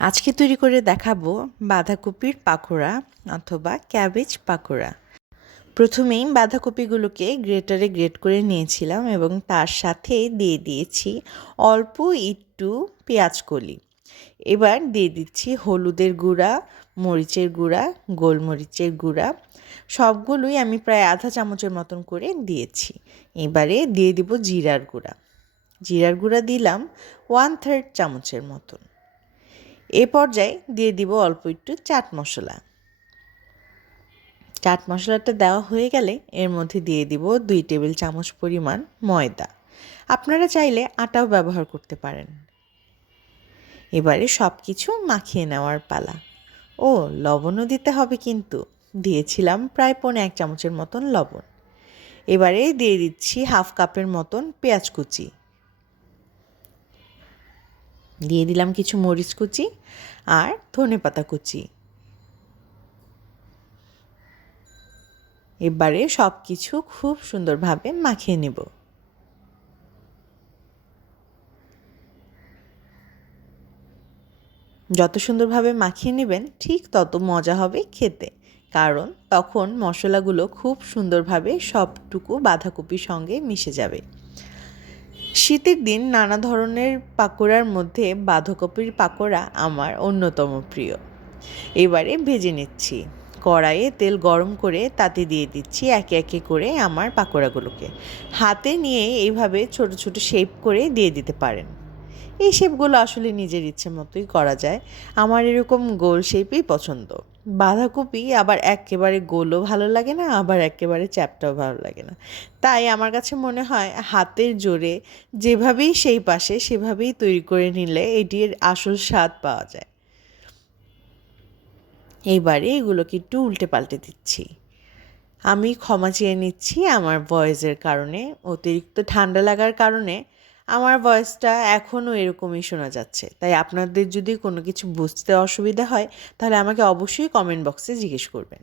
আজকে তৈরি করে দেখাবো বাঁধাকপির পাকোড়া অথবা ক্যাবেজ পাকোড়া। প্রথমেই বাঁধাকপিগুলোকে গ্রেটারে গ্রেট করে নিয়েছিলাম এবং তার সাথে দিয়ে দিয়েছি অল্প একটু পেঁয়াজকলি। এবার দিয়ে দিচ্ছি হলুদের গুঁড়া, মরিচের গুঁড়া, গোলমরিচের গুঁড়া, সবগুলোই আমি প্রায় আধা চামচের মতন করে দিয়েছি। এবারে দিয়ে দিব জিরার গুঁড়া। জিরার গুঁড়া দিলাম 1/3 চামচের মতন। এ পর্যায়ে দিয়ে দিব অল্প একটু চাট মশলা। চাট মশলাটা দেওয়া হয়ে গেলে এর মধ্যে দিয়ে দিব 2 টেবিল চামচ পরিমাণ ময়দা। আপনারা চাইলে আটাও ব্যবহার করতে পারেন। এবারে সব কিছু মাখিয়ে নেওয়ার পালা। ও লবণও দিতে হবে, কিন্তু দিয়েছিলাম প্রায় 1 চামচের মতন লবণ। এবারে দিয়ে দিচ্ছি 1/2 কাপের মতন পেঁয়াজ কুচি, দিয়ে দিলাম কিছু মরিচ কুচি আর ধনেপাতা কুচি। এবারে সব কিছু খুব সুন্দরভাবে মাখিয়ে নেব। যত সুন্দরভাবে মাখিয়ে নেবেন ঠিক তত মজা হবে খেতে, কারণ তখন মশলাগুলো খুব সুন্দরভাবে সবটুকু বাঁধাকপির সঙ্গে মিশে যাবে। শীতের দিন নানা ধরনের পাকোড়ার মধ্যে বাঁধাকপির পাকোড়া আমার অন্যতম প্রিয়। এবারে ভেজে নিচ্ছি। কড়াইয়ে তেল গরম করে তাতে দিয়ে দিচ্ছি একে একে করে আমার পাকোড়াগুলোকে। হাতে নিয়ে এইভাবে ছোট ছোট শেপ করে দিয়ে দিতে পারেন। এই শেপগুলো আসলে নিজের ইচ্ছে মতোই করা যায়। আমার এরকম গোল শেপই পছন্দ। বাঁধাকপি আবার একেবারে গোলও ভালো লাগে না, আবার একেবারে চ্যাপ্টাও ভালো লাগে না। তাই আমার কাছে মনে হয় হাতের জোরে যেভাবেই সেই পাশে সেভাবেই তৈরি করে নিলে এটির আসল স্বাদ পাওয়া যায়। এইবারে এগুলোকে একটু উল্টে পাল্টে দিচ্ছি। আমি ক্ষমা চেয়ে নিচ্ছি আমার ভয়েসের কারণে। অতিরিক্ত ঠান্ডা লাগার কারণে আমার ভয়েসটা এখনও এরকমই শোনা যাচ্ছে। তাই আপনাদের যদি কোনো কিছু বুঝতে অসুবিধা হয় তাহলে আমাকে অবশ্যই কমেন্ট বক্সে জিজ্ঞেস করবেন।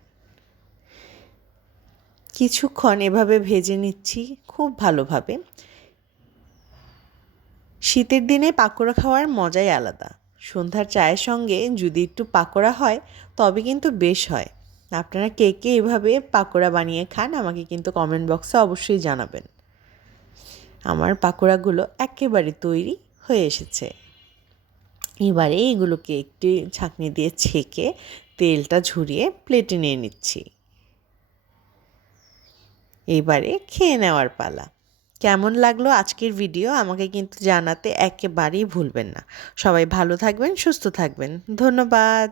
কিছুক্ষণ এভাবে ভেজে নিচ্ছি খুব ভালোভাবে। শীতের দিনে পাকোড়া খাওয়ার মজাই আলাদা। সন্ধ্যার চায়ের সঙ্গে যদি একটু পাকোড়া হয় তবে কিন্তু বেশ হয়। আপনারা কে কে এভাবে পাকোড়া বানিয়ে খান আমাকে কিন্তু কমেন্ট বক্সে অবশ্যই জানাবেন। আমার পাকোড়াগুলো একেবারে তৈরি হয়ে এসেছে। এবারে এগুলোকে একটি ছাঁকনি দিয়ে ছেঁকে তেলটা ঝরিয়ে প্লেটে নিয়ে নিচ্ছি। এবারে খেয়ে নেওয়ার পালা। কেমন লাগলো আজকের ভিডিও আমাকে কিন্তু জানাতে একেবারেই ভুলবেন না। সবাই ভালো থাকবেন, সুস্থ থাকবেন। ধন্যবাদ।